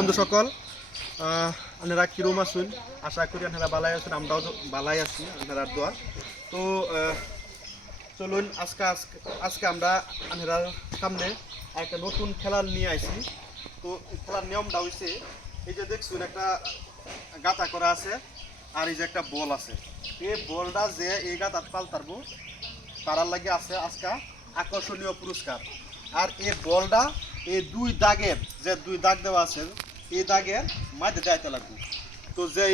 বন্ধু সকল আপনারা কিরম আছেন? আশা করি আপনারা ভালাই আছেন, আমরাও ভালাই আছি আপনারা দোয়া। তো চলুন আজকে আমরা আপনারা সামনে একটা নতুন খেলা নিয়ে আইছি। তো খেলার নিয়মটা হইছে এই যে দেখছেন একটা গাতা করা আছে আর এই যে একটা বল আছে। এই বলটা যে এই গাতাত পাল্টারবো তারার লাগে আছে আজকে আকর্ষণীয় পুরস্কার। আর এই বলটা এই দুই দাগের যে দুই দাগ দেওয়া আছে এই দাগের মাঝে যাইতে লাগবে। তো যে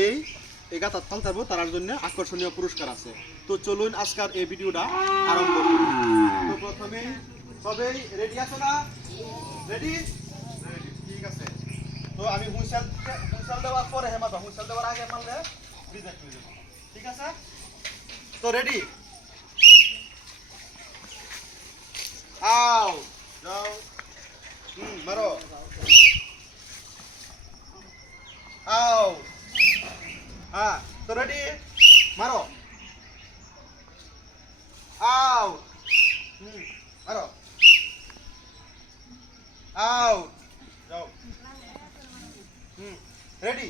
এই গাতাত পাল্টাবো তার জন্য আকর্ষণীয় পুরস্কার আছে। তো চলুন আজকের এই ভিডিওটা আরম্ভ করি। তো প্রথমে সবাই রেডি আছে না? রেডি? ঠিক আছে। তো আমি হুইসেল দেওয়ার পরে হেমাতা হুইসেল দেওয়ার আগে মারলে রিজেক্ট হয়ে যাবে। ঠিক আছে? তো রেডি? আও যাও মারো আও হ্যাঁ তো রেডি মারো আও মারো আও যাও রেডি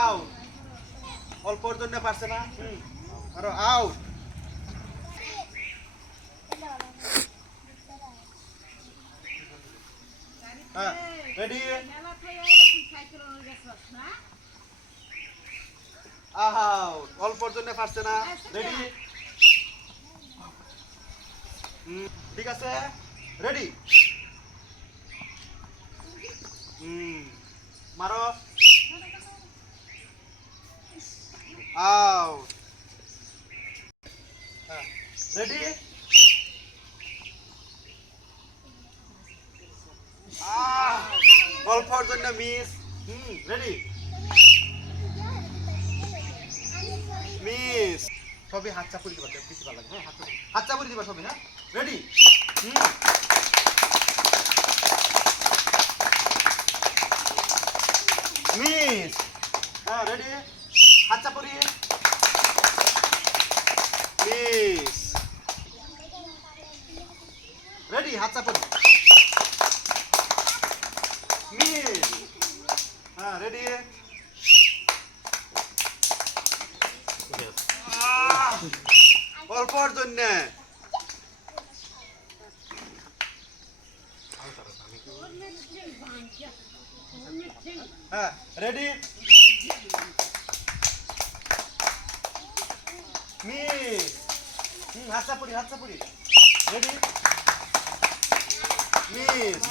আও অল্পর জন্য পারছে না মারো আও হ্যাঁ রেডি আহাও অল্পর জন্য পারছে না রেডি ঠিক আছে রেডি মারো আও রেডি অল্পর জন্য মিস রেডি মিস সবই হাত চাপুরি দিবা বেশি ভালো লাগে হ্যাঁ হাত চাপুরি দিবা সবই হ্যাঁ রেডি মিস হ্যাঁ রেডি হাত চাপুরি মিস রেডি হাত চাপুরি মিস হ্যাঁ রেডি অল্পর জন্য হ্যাঁ রেডি মিস হাত চাপুরি ready miss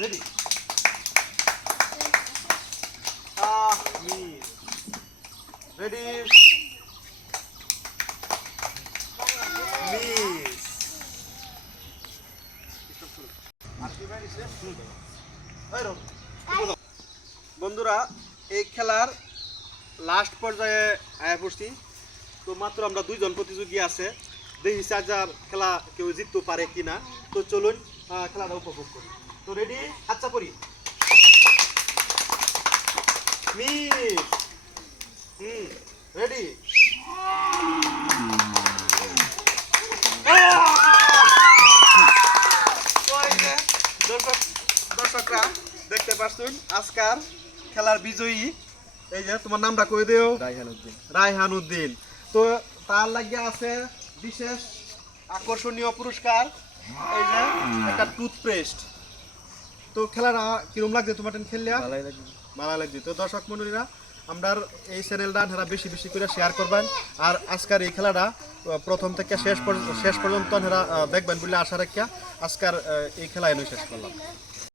ready miss ready miss বন্ধুরা এই খেলার লাস্ট পর্যায়ে আয়া পড়ছি। তো মাত্র আমরা দুইজন প্রতিযোগী আছে, দেখি চার্জার খেলা কেউ জিততে পারে কিনা। তো চলুন খেলাটা উপভোগ করি। তো রেডি আচ্ছা করি মিস রেডি দর্শকরা দেখতে পাচ্ছেন আজকার খেলার বিজয়ী এই যে তোমার নামটা কই দেও রায়হান উদ্দিন। তো তার লাগিয়ে আছে বিশেষ আকর্ষণীয় পুরস্কার এই যে একটা টুথপেস্ট। তো খেলাটা কিরম লাগছে তোমার খেললে? ভালো লাগছে। তো দর্শক মন্ডলীরা আমরা এই চ্যানেলটা আপনারা বেশি বেশি করে শেয়ার করবেন আর আজকের এই খেলাটা প্রথম থেকে শেষ পর্যন্ত আপনারা দেখবেন বলে আশা রাখিয়া আজকের এই খেলা এনে শেষ করলাম।